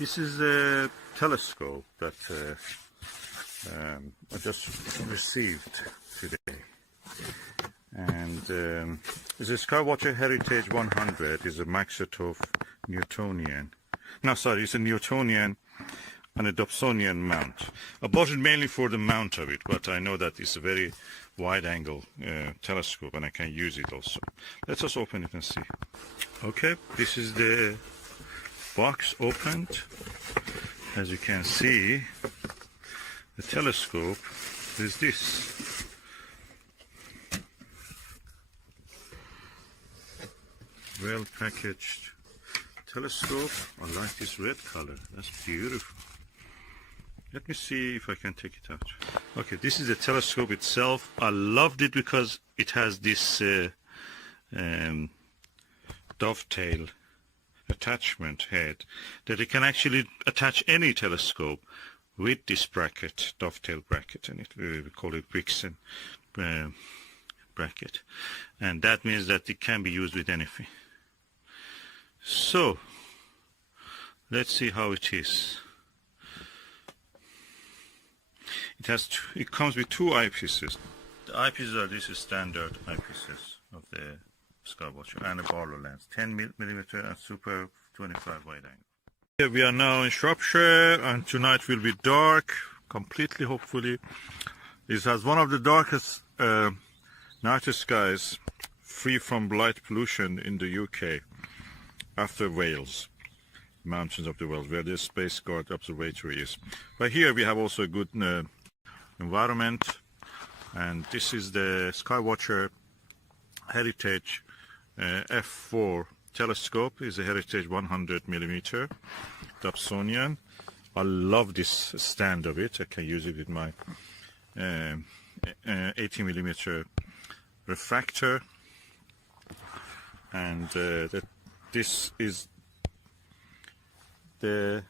This is a telescope that I just received today, and it's a Sky-Watcher Heritage-100. Is a Maxitov Newtonian. No, sorry, it's a Newtonian and a Dobsonian mount. I bought it mainly for the mount of it, but I know that it's a very wide-angle telescope, and I can use it also. Let's just open it and see. Okay, this is the box opened. As you can see, the telescope is this. Well packaged telescope. I like this red color. That's beautiful. Let me see if I can take it out. Okay, this is the telescope itself. I loved it because it has this dovetail attachment head that it can actually attach any telescope with this bracket, dovetail bracket, and we call it Vixen bracket, and that means that it can be used with anything. So let's see how it is. It comes with two eyepieces. The eyepieces are these standard eyepieces of the Skywatcher, and a Barlow lens, 10mm and super 25 wide angle. Here we are now in Shropshire, and tonight will be dark completely, hopefully. This has one of the darkest night skies free from light pollution in the UK, after Wales, mountains of the Wales, where the Space Guard Observatory is. But here we have also a good environment, and this is the Skywatcher Heritage F4 telescope. Is a Heritage 100mm Dobsonian. I love this stand of it. I can use it with my 80mm refractor, and this is the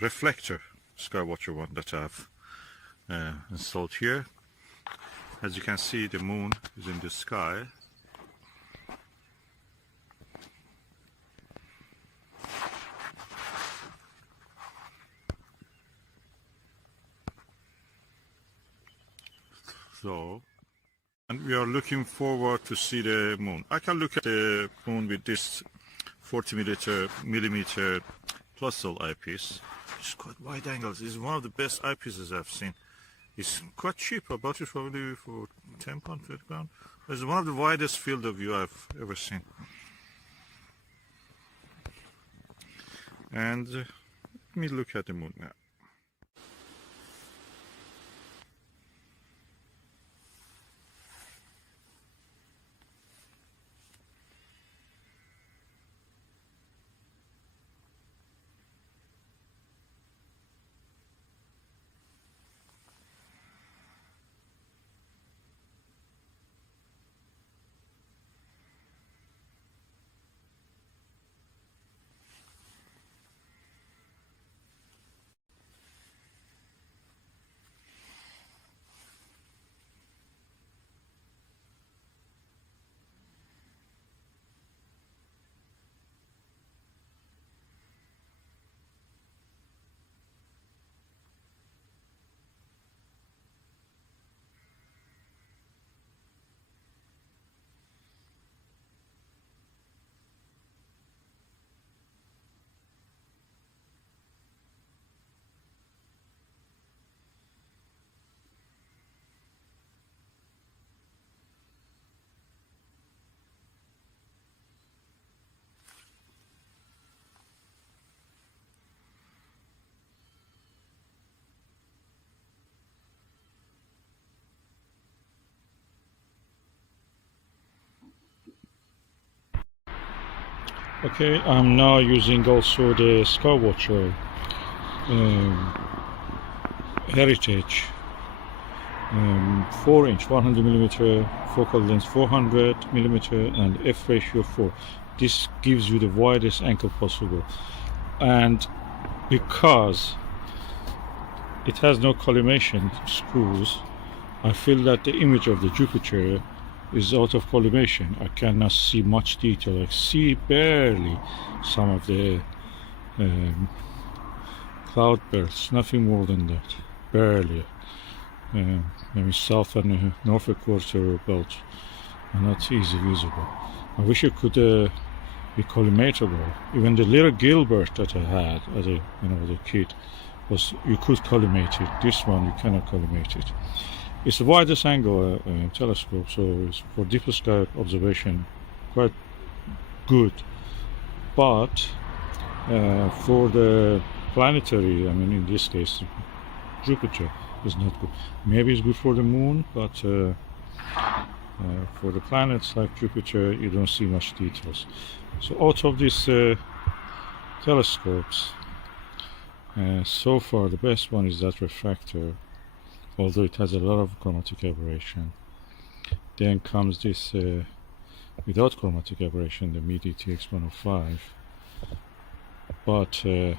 reflector Skywatcher one that I've installed here. As you can see, the moon is in the sky. So, and we are looking forward to see the moon. I can look at the moon with this 40mm Windowsill eyepiece. It's quite wide angles. It's one of the best eyepieces I've seen. It's quite cheap. I bought it probably for £10, £20. It's one of the widest field of view I've ever seen. And let me look at the moon now. Okay, I'm now using also the Skywatcher Heritage 4-inch 100mm focal length, 400mm, and f ratio 4. This gives you the widest angle possible, and because it has no collimation screws, I feel that the image of the Jupiter is out of collimation. I cannot see much detail. I see barely some of the cloud belts, nothing more than that, barely. Maybe south and north equator belts are not easy visible. I wish it could be collimatable. Even the little Gilbert that I had as a as a kid was, you could collimate it. This one you cannot collimate it. It's the widest angle telescope, so it's for deep sky observation quite good. But for the planetary, I mean in this case Jupiter is not good. Maybe it's good for the moon, but for the planets like Jupiter you don't see much details. So out of these telescopes, so far the best one is that refractor, although it has a lot of chromatic aberration. Then comes this without chromatic aberration, the MIDI TX105, but the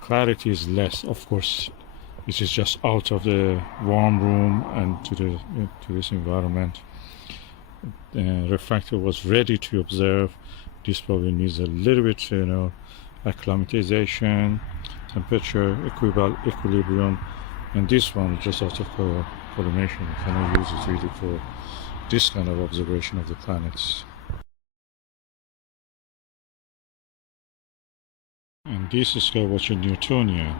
clarity is less. Of course, this is just out of the warm room and to this environment. Refractor was ready to observe. This probably needs a little bit, acclimatization, temperature, equilibrium, and this one is just out of collimation. You cannot use it really for this kind of observation of the planets. And this is Sky-Watcher Newtonian.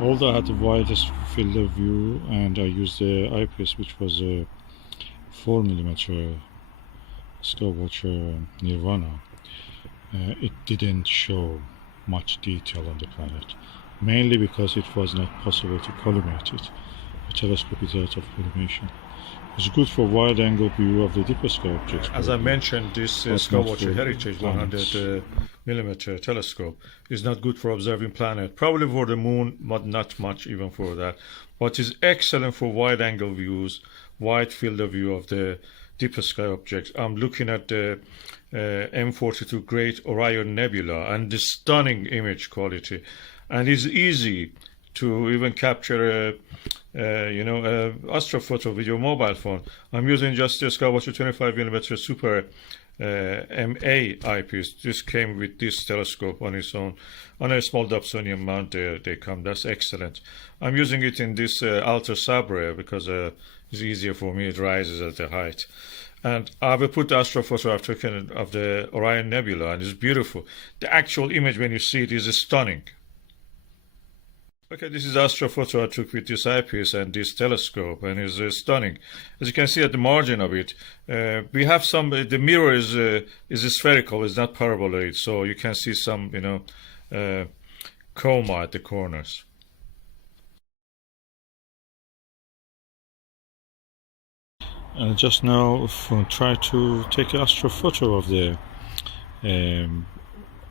Although I had the widest field of view and I used the eyepiece, which was a 4mm Skywatcher Nirvana, it didn't show much detail on the planet, mainly because it was not possible to collimate it. The telescope is out of collimation. It's good for wide-angle view of the deeper sky objects. As I mentioned, this Skywatcher Heritage-100mm telescope is not good for observing planet. Probably for the moon, but not much even for that. But is excellent for wide-angle views, wide field of view of the deeper sky objects. I'm looking at the M42 Great Orion Nebula and the stunning image quality, and it's easy to even capture astrophoto with your mobile phone. I'm using just the Skywatcher 25mm Super MA eyepiece. This came with this telescope on its own, on a small Dobsonian mount. They come. That's excellent. I'm using it in this Alta Sabre because it's easier for me. It rises at the height. And I will put the astrophoto I've taken of the Orion Nebula, and it's beautiful. The actual image, when you see it, is stunning. Okay, this is astrophoto I took with this eyepiece and this telescope, and it's stunning. As you can see at the margin of it, we have some. The mirror is spherical; it's not parabolic, so you can see some, chroma at the corners. Just now, try to take an astrophoto of the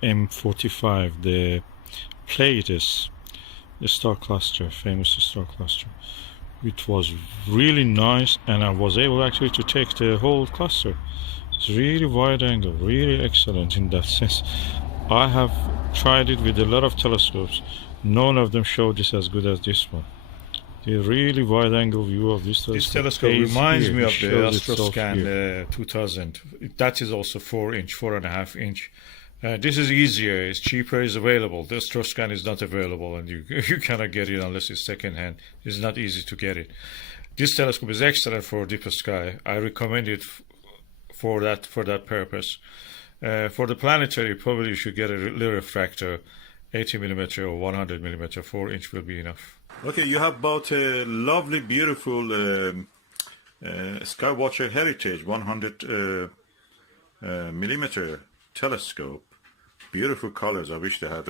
M45, the Pleiades. The star cluster, famous star cluster. It was really nice, and I was able actually to take the whole cluster. It's really wide angle, really excellent in that sense. I have tried it with a lot of telescopes. None of them showed this as good as this one. The really wide angle view of this telescope. This telescope reminds me of the Astroscan 2000. That is also 4-inch, 4.5-inch. This is easier, it's cheaper, it's available. The Astroscan is not available, and you cannot get it unless it's second-hand. It's not easy to get it. This telescope is excellent for deeper sky. I recommend it for that purpose. For the planetary, probably you should get a little refractor, 80mm or 100mm, 4-inch will be enough. Okay, you have bought a lovely, beautiful Skywatcher Heritage-100mm telescope. Beautiful colors. I wish they had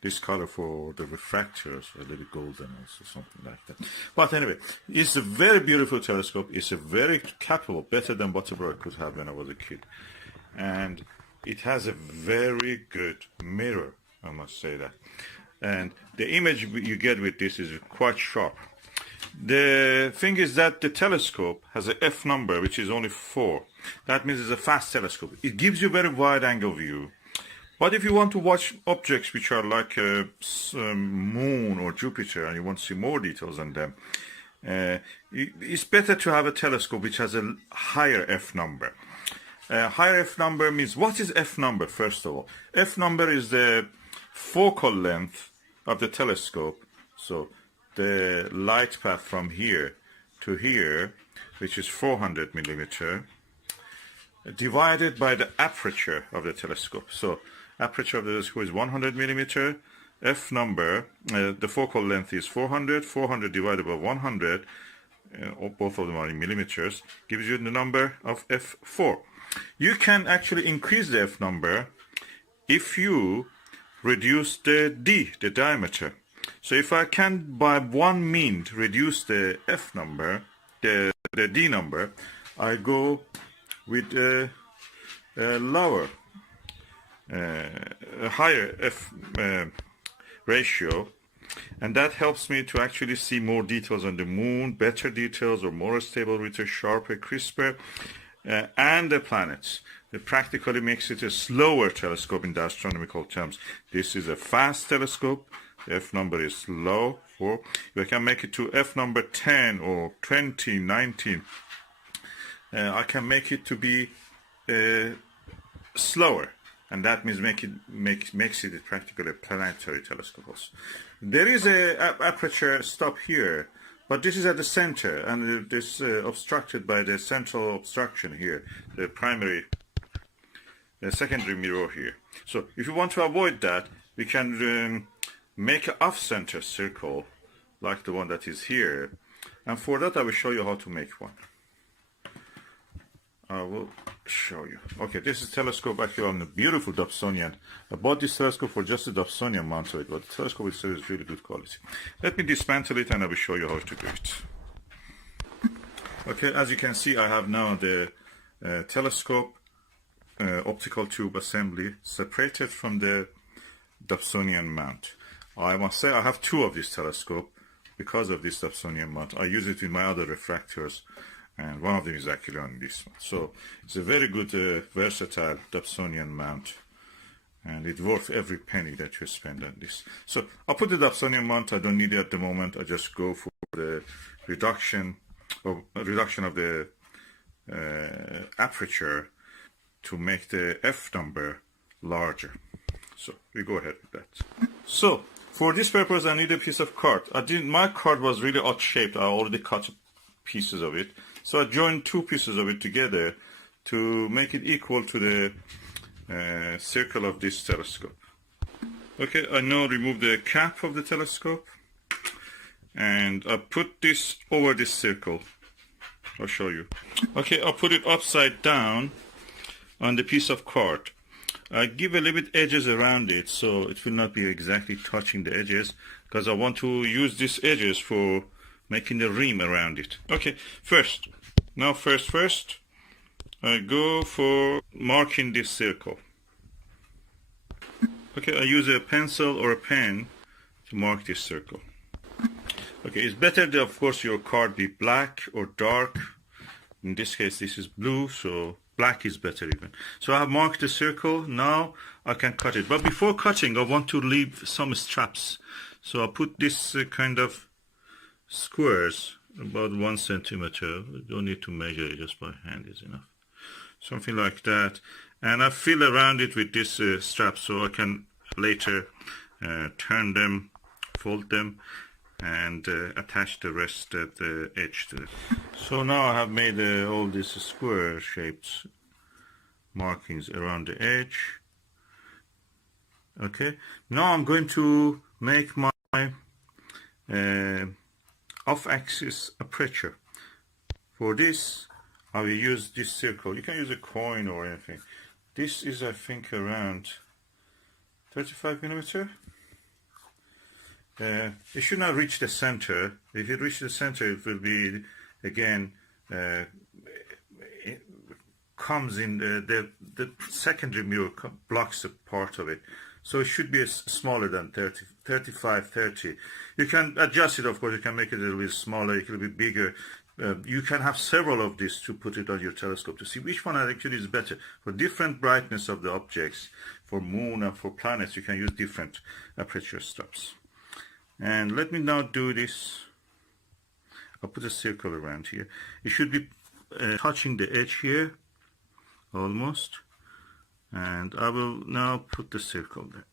this color for the refractors, a little golden or something like that. But anyway, it's a very beautiful telescope. It's a very capable, better than whatever I could have when I was a kid. And it has a very good mirror, I must say that. And the image you get with this is quite sharp. The thing is that the telescope has an F number, which is only 4. That means it's a fast telescope. It gives you a very wide angle view. But if you want to watch objects which are like a moon or Jupiter, and you want to see more details on them, it's better to have a telescope which has a higher F number. Higher F number means, what is F number, first of all? F number is the focal length of the telescope, so the light path from here to here, which is 400 millimeter, divided by the aperture of the telescope. So aperture of the telescope is 100 millimeter. F number, the focal length is 400. 400 divided by 100, both of them are in millimeters, gives you the number of f4. You can actually increase the f number if you reduce the d, the diameter. So if I can by one mean reduce the f number, the d number, I go with a lower, a higher f ratio, and that helps me to actually see more details on the moon, better details or more stable, richer, sharper, crisper, and the planets. It practically makes it a slower telescope in the astronomical terms. This is a fast telescope. The f number is low. For you can make it to f number 10 or 20, 19. I can make it to be slower, and that means makes it practically a planetary telescope also. There is a aperture stop here, but this is at the center, and this obstructed by the central obstruction here, the primary, the secondary mirror here. So if you want to avoid that, we can make an off-center circle like the one that is here, and for that I will show you how to make one. I will show you. Okay, this is telescope actually on the beautiful Dobsonian. I bought this telescope for just the Dobsonian mount of it, but the telescope itself is really good quality. Let me dismantle it and I will show you how to do it. Okay, as you can see, I have now the telescope optical tube assembly separated from the Dobsonian mount. I must say I have two of this telescope because of this Dobsonian mount. I use it with my other refractors, and one of them is actually on this one. So it's a very good versatile Dobsonian mount, and it's worth every penny that you spend on this. So I'll put the Dobsonian mount. I don't need it at the moment. I just go for the reduction of the aperture to make the f number larger. So we go ahead with that. So for this purpose I need a piece of card. My card was really odd shaped. I already cut pieces of it. So I joined two pieces of it together to make it equal to the circle of this telescope. Okay, I now remove the cap of the telescope and I put this over this circle. I'll show you. Okay, I'll put it upside down on the piece of card. I give a little bit edges around it so it will not be exactly touching the edges, because I want to use these edges for making the rim around it. Okay, first I go for marking this circle. Okay, I use a pencil or a pen to mark this circle. Okay, it's better that of course your card be black or dark. In this case this is blue, so black is better even. So I have marked the circle. Now I can cut it, but before cutting I want to leave some straps. So I put this kind of squares about 1 centimeter. You don't need to measure it, just by hand is enough. Something like that. And I fill around it with this strap so I can later turn them, fold them, and attach the rest at the edge to it. So now I have made all these square shaped markings around the edge. Okay, now I'm going to make my off-axis aperture. For this I will use this circle. You can use a coin or anything. This is I think around 35 millimeter. It should not reach the center. If it reaches the center it will be again it comes in the secondary mirror blocks a part of it. So it should be smaller than 35, 30. You can adjust it, of course. You can make it a little bit smaller, a little bit bigger. You can have several of these to put it on your telescope to see which one actually is better. For different brightness of the objects, for moon and for planets, you can use different aperture stops. And let me now do this. I'll put a circle around here. It should be touching the edge here, almost. And I will now put the circle there.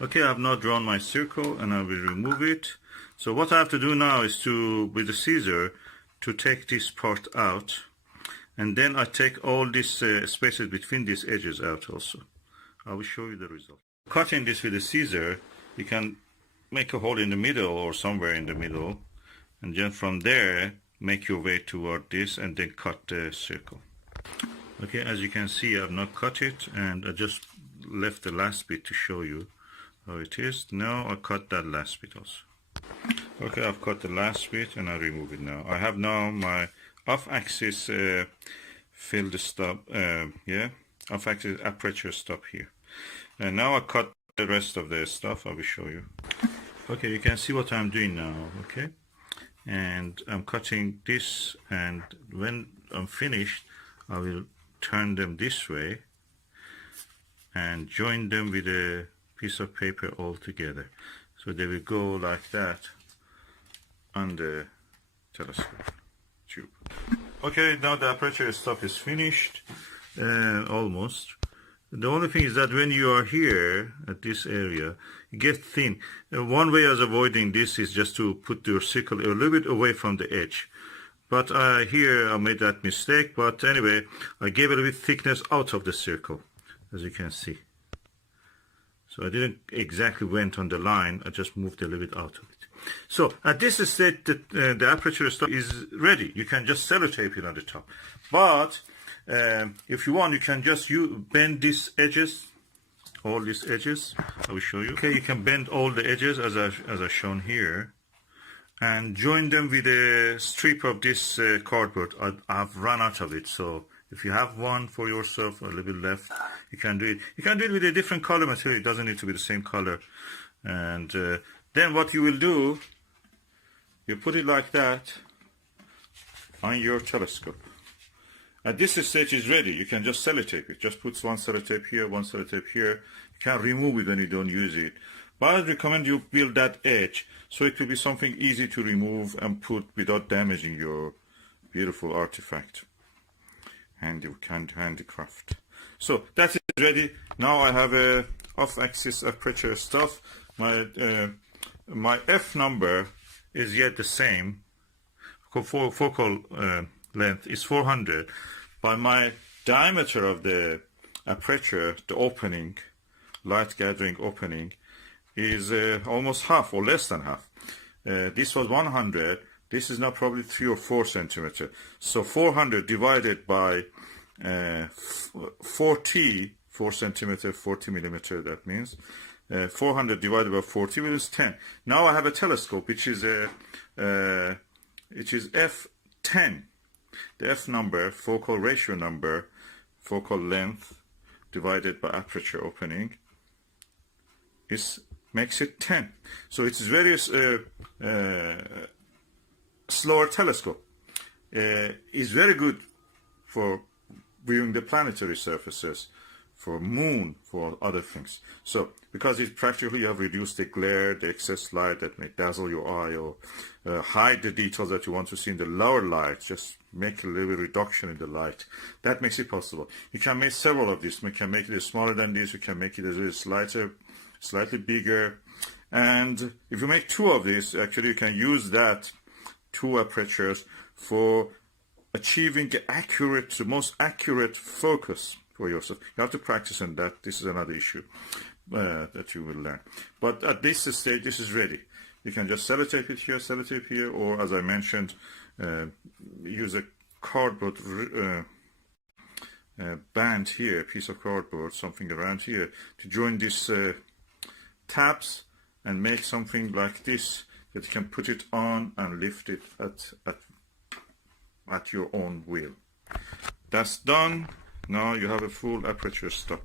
Okay, I have now drawn my circle and I will remove it. So what I have to do now is to, with the scissor, to take this part out, and then I take all these spaces between these edges out also. I will show you the result. Cutting this with a scissor, you can make a hole in the middle or somewhere in the middle, and then from there make your way toward this and then cut the circle. Okay, as you can see, I've not cut it, and I just left the last bit to show you how it is. Now I cut that last bit also. Okay, I've cut the last bit and I remove it now. I have now my off-axis field stop, off-axis aperture stop here. And now I cut the rest of the stuff. I will show you. Okay, you can see what I'm doing now, okay? And I'm cutting this, and when I'm finished, I will turn them this way and join them with a piece of paper all together. So they will go like that on the telescope tube. Okay, now the aperture stop is finished, almost. The only thing is that when you are here at this area, it gets thin. One way of avoiding this is just to put your circle a little bit away from the edge. But here I made that mistake, but anyway, I gave a little bit thickness out of the circle, as you can see. So I didn't exactly went on the line, I just moved a little bit out of it. So at this stage, the aperture stop is ready. You can just sellotape it on the top. But if you want, you can just bend these edges, all these edges. I will show you. Okay, you can bend all the edges as I've shown here, and join them with a strip of this cardboard. I've run out of it, so if you have one for yourself, a little bit left, you can do it. You can do it with a different color material. It doesn't need to be the same color. And then what you will do, you put it like that on your telescope. At this stage is ready. You can just sellotape it. Just put one sellotape here, one sellotape here. You can remove it when you don't use it. But I recommend you build that edge so it will be something easy to remove and put without damaging your beautiful artifact. Handicraft. So that is ready. Now I have a off-axis aperture stuff. My F number is yet the same. Focal length is 400. By my diameter of the aperture, the opening, light gathering opening, is almost half or less than half. This was 100. This is now probably 3 or 4 centimeters. So 400 divided by 40, 4 centimeter, 40 millimeter, that means. 400 divided by 40 is 10. Now I have a telescope which is F10. The F number, focal ratio number, focal length divided by aperture opening makes it 10. So it's very slower telescope. Is very good for viewing the planetary surfaces, for moon, for other things. So because it's practically, you have reduced the glare, the excess light that may dazzle your eye, or hide the details that you want to see in the lower light, just make a little reduction in the light. That makes it possible. You can make several of these. You can make it smaller than this, you can make it a little slightly bigger. And if you make 2 of these, actually you can use that 2 apertures for achieving the most accurate focus for yourself. You have to practice on that. This is another issue that you will learn. But at this stage, this is ready. You can just sellotape it here, sellotape here, or as I mentioned, use a cardboard band here, a piece of cardboard, something around here, to join these tabs and make something like this that you can put it on and lift it at your own will. That's done. Now you have a full aperture stop.